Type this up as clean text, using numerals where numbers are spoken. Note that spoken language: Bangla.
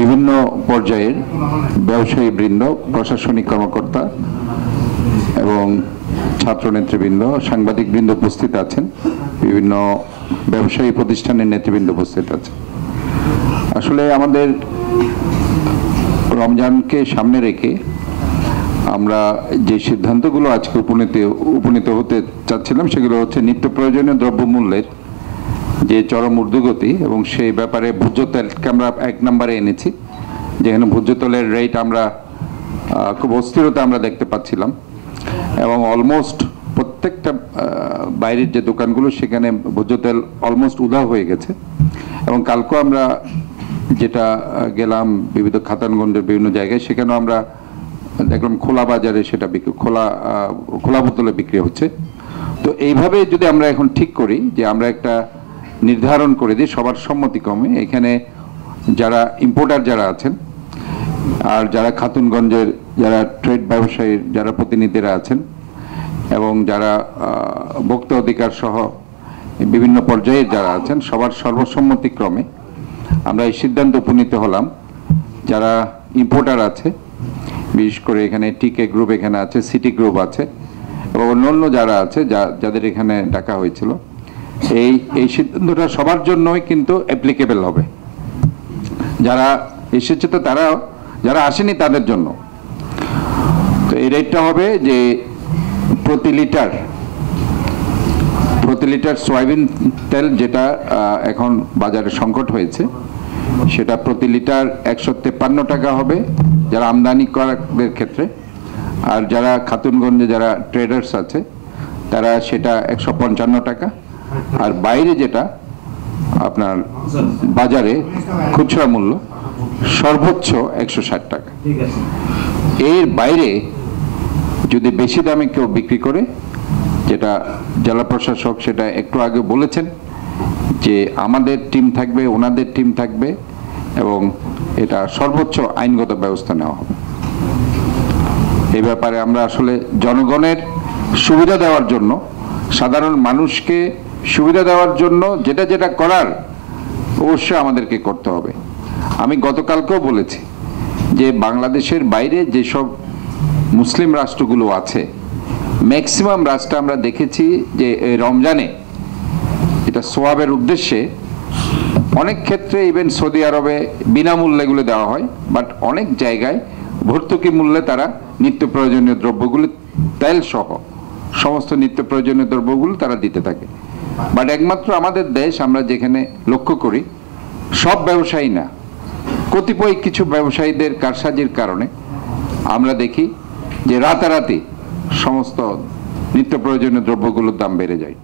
বিভিন্ন পর্যায়ের ব্যবসায়ী বৃন্দ, প্রশাসনিক কর্মকর্তা এবং ছাত্র নেতৃবৃন্দ, সাংবাদিক বৃন্দ উপস্থিত আছেন, বিভিন্ন ব্যবসায়ী প্রতিষ্ঠানের নেতৃবৃন্দ উপস্থিত আছেন। আসলে আমাদের রমজানকে সামনে রেখে আমরা যে সিদ্ধান্তগুলো আজকে উপনীত হতে চাচ্ছিলাম সেগুলো হচ্ছে নিত্য প্রয়োজনীয় দ্রব্যমূল্যের যে চরম ঊর্ধ্বগতি, এবং সেই ব্যাপারে ভোজ্য তেলকে আমরা 1 নম্বরে এনেছি, যেখানে ভোজ্য তেলের রেট আমরা খুব অস্থিরতা আমরা দেখতে পাচ্ছিলাম, এবং অলমোস্ট প্রত্যেকটা বাইরের যে দোকানগুলো সেখানে ভোজ্য তেল অলমোস্ট উধাও হয়ে গেছে। এবং কালকেও আমরা যেটা গেলাম বিবিধ খাতানগঞ্জের বিভিন্ন জায়গায়, সেখানেও আমরা দেখলাম খোলা বাজারে সেটা খোলা বোতলে বিক্রি হচ্ছে। তো এইভাবে যদি আমরা এখন ঠিক করি যে আমরা একটা নির্ধারণ করে দিই সবার সম্মতিক্রমে, এখানে যারা ইম্পোর্টার যারা আছেন আর যারা খাতুনগঞ্জের যারা ট্রেড ব্যবসায়ীর যারা প্রতিনিধিরা আছেন এবং যারা ভোক্তা অধিকার সহ বিভিন্ন পর্যায়ের যারা আছেন, সবার সর্বসম্মতিক্রমে আমরা এই সিদ্ধান্ত উপনীত হলাম, যারা ইম্পোর্টার আছে, বিশেষ করে এখানে টিকে গ্রুপ এখানে আছে, সিটি গ্রুপ আছে এবং অন্যান্য যারা আছে যাদের এখানে ডাকা হয়েছিল, এই সিদ্ধান্তটা সবার জন্যই কিন্তু অ্যাপ্লিকেবল হবে। যারা এসেছে তো তারাও, যারা আসেনি তাদের জন্য। তো এই রেটটা হবে যে প্রতি লিটার সয়াবিন তেল যেটা এখন বাজারে সংকট হয়েছে, সেটা প্রতি লিটার 153 টাকা হবে যারা আমদানিকারকদের ক্ষেত্রে, আর যারা খাতুনগঞ্জে যারা ট্রেডার্স আছে তারা সেটা 155 টাকা, আর বাইরে যেটা আপনার বাজারে খুচরা মূল্য সর্বোচ্চ 160 টাকা। এর বাইরে যদি বেশি দামে কেউ বিক্রি করে, যেটা জেলা প্রশাসক সেটা একটু আগে বলেছেন যে আমাদের টিম থাকবে, ওনাদের টিম থাকবে, এবং এটা সর্বোচ্চ আইনগত ব্যবস্থা নেওয়া হবে। এই ব্যাপারে আমরা আসলে জনগণের সুবিধা দেওয়ার জন্য, সাধারণ মানুষকে সুবিধা দেওয়ার জন্য যেটা যেটা করার অবশ্যই আমাদেরকে করতে হবে। আমি গতকালকেও বলেছি যে বাংলাদেশের বাইরে যেসব মুসলিম রাষ্ট্রগুলো আছে, ম্যাক্সিমাম রাষ্ট্র আমরা দেখেছি যে রমজানে এটা সোয়াবের উদ্দেশ্যে অনেক ক্ষেত্রে, ইভেন সৌদি আরবে বিনামূল্যে এগুলো দেওয়া হয়, বাট অনেক জায়গায় ভর্তুকি মূল্যে তারা নিত্য প্রয়োজনীয় দ্রব্যগুলো তেল সহ সমস্ত নিত্য প্রয়োজনীয় দ্রব্যগুলো তারা দিতে থাকে। বাট একমাত্র আমাদের দেশ, আমরা যেখানে লক্ষ্য করি সব ব্যবসায়ী না, কতিপয় কিছু ব্যবসায়ীদের কারসাজির কারণে আমরা দেখি যে রাতারাতি সমস্ত নিত্য প্রয়োজনীয় দ্রব্যগুলোর দাম বেড়ে যায়।